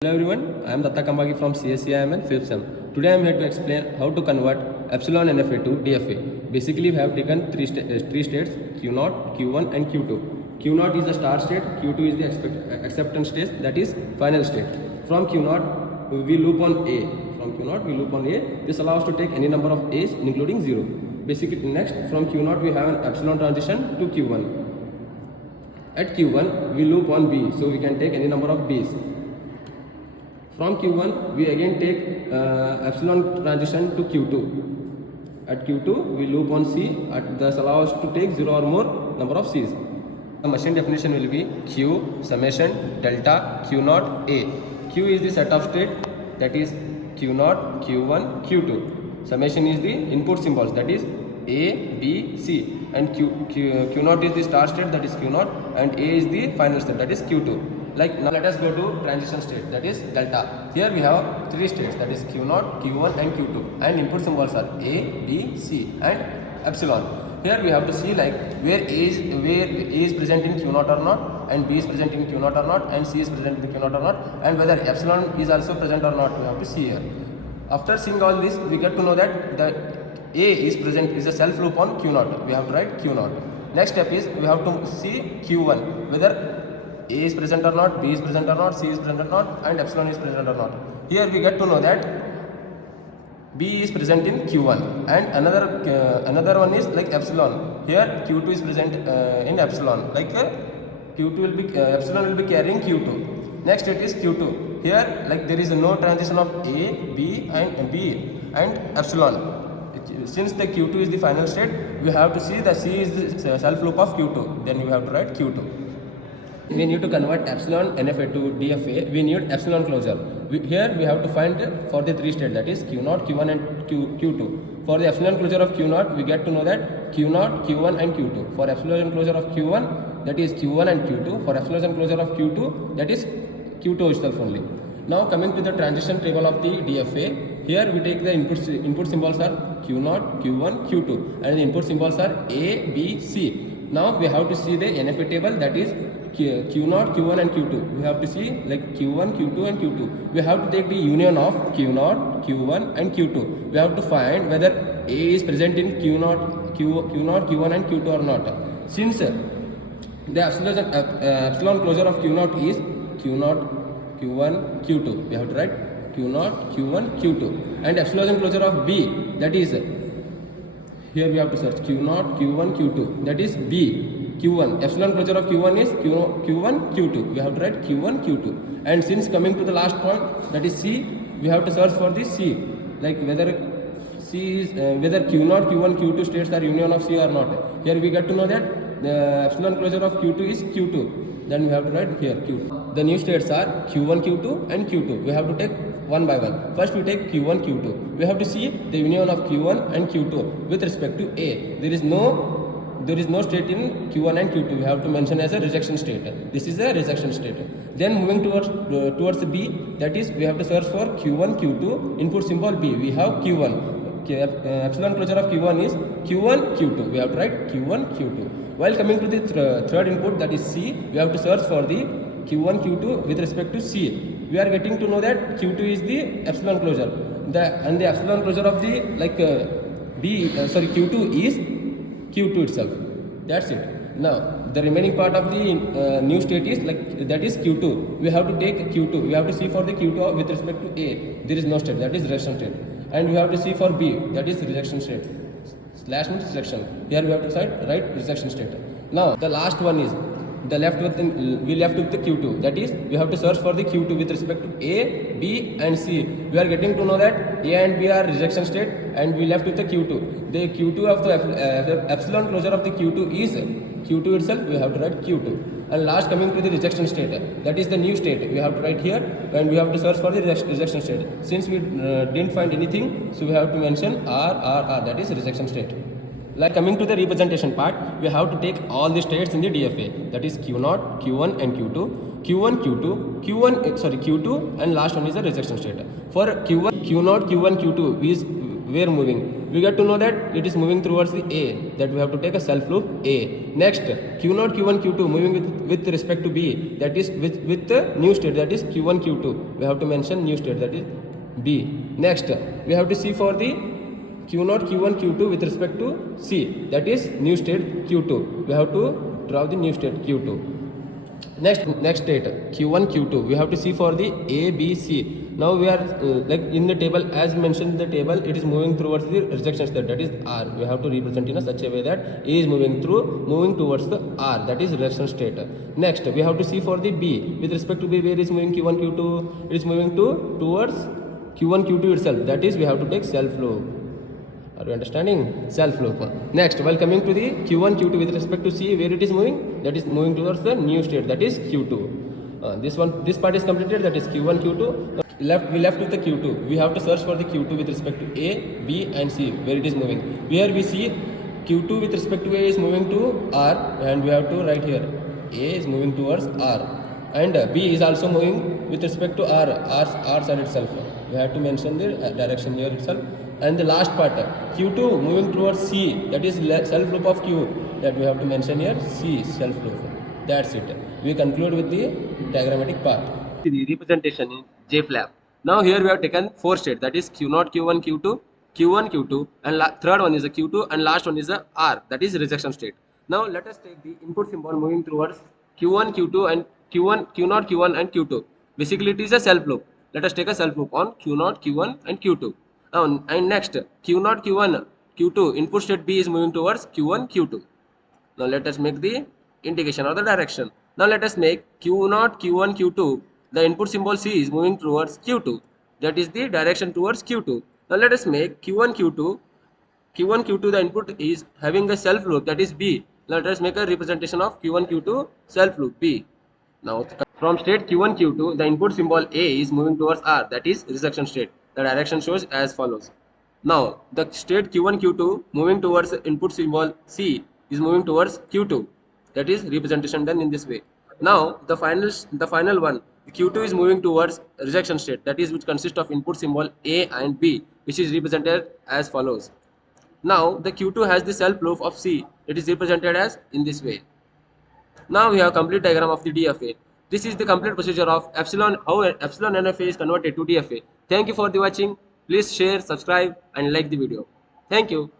Hello everyone, I am Datta Kambagi from CSCIML 5th SEM. Today I am here to explain how to convert Epsilon NFA to DFA. Basically we have taken three states, Q0, Q1 and Q2. Q0 is the start state, Q2 is the acceptance state, that is final state. From Q0 we loop on A. From Q0 we loop on A. This allows to take any number of A's including 0. Basically next from Q0 we have an epsilon transition to Q1. At Q1 we loop on B, so we can take any number of B's. From Q1 we again take epsilon transition to Q2. At Q2 we loop on C, thus allows to take 0 or more number of C's. The machine definition will be Q summation delta Q0 A. Q is the set of state, that is Q0, Q1, Q2. Summation is the input symbols, that is A, B, C, and Q0 is the start state, that is Q0, and A is the final state, that is Q2. Like now let us go to transition state, that is delta. Here we have three states, that is Q0, Q1 and Q2, and input symbols are A, B, C and epsilon. Here we have to see like where A is present in Q0 or not, and B is present in Q0 or not, and C is present in Q0 or not, and whether epsilon is also present or not, we have to see here. After seeing all this, we get to know that the A is present is a self loop on Q0. We have to write Q0. Next step is we have to see Q1, whether A is present or not, B is present or not, C is present or not, and epsilon is present or not. Here we get to know that B is present in Q1, and another one is like epsilon. Here Q2 is present in epsilon, like Q2 will be epsilon will be carrying Q2. Next state is Q2. Here like there is no transition of A, B and epsilon. Since the Q2 is the final state, we have to see the C is the self loop of Q2. Then we have to write Q2. We need to convert epsilon NFA to DFA. We need epsilon closure. Here we have to find for the three states, that is Q0, Q1 and Q2. For the epsilon closure of Q0, we get to know that Q0, Q1 and Q2. For epsilon closure of Q1, that is Q1 and Q2. For epsilon closure of Q2, that is Q2 itself only. Now coming to the transition table of the DFA, here we take the input symbols are Q0, Q1, Q2, and the input symbols are A, B, C. Now we have to see the NFA table, that is Q0, Q1 and Q2. We have to see like Q1, Q2 and Q2. We have to take the union of Q0, Q1 and Q2. We have to find whether A is present in Q0, Q1 and Q2 or not. Since the epsilon closure of Q0 is Q0, Q1, Q2. We have to write Q0, Q1, Q2. And epsilon closure of B, that is, here we have to search Q0, Q1, Q2. That is B. Q1. Epsilon closure of Q1 is Q1, Q2. We have to write Q1, Q2. And since coming to the last point, that is C, we have to search for the C. Like whether C is whether Q0, Q1, Q2 states are union of C or not. Here we get to know that the epsilon closure of Q2 is Q2. Then we have to write here Q2. The new states are Q1, Q2 and Q2. We have to take one by one. First we take Q1, Q2. We have to see the union of Q1 and Q2 with respect to A. There is no state in Q1 and Q2. We have to mention as a rejection state. This is a rejection state. Then moving towards B, that is we have to search for Q1, Q2, input symbol B. We have Q1. Epsilon closure of Q1 is Q1, Q2. We have to write Q1, Q2. While coming to the third input, that is C, we have to search for the Q1, Q2 with respect to C. We are getting to know that Q2 is the epsilon closure. And the epsilon closure of the Q2 is Q2 itself. That's it. Now the remaining part of the new state is that is Q2. We have to take Q2. We have to see for the Q2 with respect to A. There is no state, that is rejection state. And we have to see for B, that is rejection state. Slash means rejection. Here we have to write rejection state. Now the last one is we left with the Q2. That is we have to search for the Q2 with respect to A, B and C. We are getting to know that A and B are rejection state, and we left with the Q2. The Q2 of the epsilon closure of the Q2 is Q2 itself. We have to write Q2. And last coming to the rejection state, that is the new state. We have to write here, and we have to search for the rejection state. Since we didn't find anything, so we have to mention R, that is rejection state. Like coming to the representation part, we have to take all the states in the DFA, that is Q0, Q1 and Q2, Q2 and last one is the rejection state. For Q1, Q0, Q1, Q2 is where moving. we get to know that it is moving towards the A, that we have to take a self loop A. Next, Q0, Q1, Q2 moving with respect to B, that is with the new state, that is Q1, Q2. We have to mention new state, that is B. Next, we have to see for the Q0, Q1, Q2 with respect to C, that is new state Q2. We have to draw the new state Q2. Next state Q1, Q2, we have to see for the A, B, C. Now we are like in the table, as mentioned in the table, it is moving towards the rejection state, that is R. We have to represent in a such a way that A is moving towards the R, that is rejection state. Next, we have to see for the B with respect to B, where is moving Q1, Q2, it is moving towards Q1, Q2 itself, that is we have to take self loop. Are you understanding? Self loop. Next, while coming to the Q1, Q2 with respect to C, where it is moving? That is moving towards the new state, that is Q2. This part is completed, that is Q1, Q2. We left with the Q2. We have to search for the Q2 with respect to A, B, and C, where it is moving. Here we see Q2 with respect to A is moving to R, and we have to write here A is moving towards R, and B is also moving with respect to R side itself. We have to mention the direction here itself. And the last part, Q2 moving towards C, that is self loop of Q, that we have to mention here C self loop. That's it. We conclude with the diagrammatic part. The representation in JFlap. Now here we have taken 4 states, that is Q0, Q1, Q2, Q1, Q2, and third one is a Q2, and last one is a R, that is rejection state. Now let us take the input symbol moving towards Q1, Q2, and Q1, Q0, Q1, and Q2. Basically it is a self loop. Let us take a self loop on Q0, Q1, and Q2. And next, Q0, Q1, Q2, input state B is moving towards Q1, Q2. Now let us make the indication or the direction. Now let us make Q0, Q1, Q2. The input symbol C is moving towards Q2. That is the direction towards Q2. Now let us make Q1, Q2. Q1, Q2, the input is having a self loop, that is B. Let us make a representation of Q1, Q2 self loop B. Now from state Q1, Q2, the input symbol A is moving towards R, that is rejection state. The direction shows as follows. Now the state Q1, Q2 moving towards input symbol C is moving towards Q2. That is representation done in this way. Now the final one, Q2 is moving towards rejection state, that is which consists of input symbol A and B, which is represented as follows. Now the Q2 has the self loop of C. It is represented as in this way. Now we have complete diagram of the DFA. This is the complete procedure of how Epsilon NFA is converted to DFA. Thank you for the watching. Please share, subscribe, and like the video. Thank you.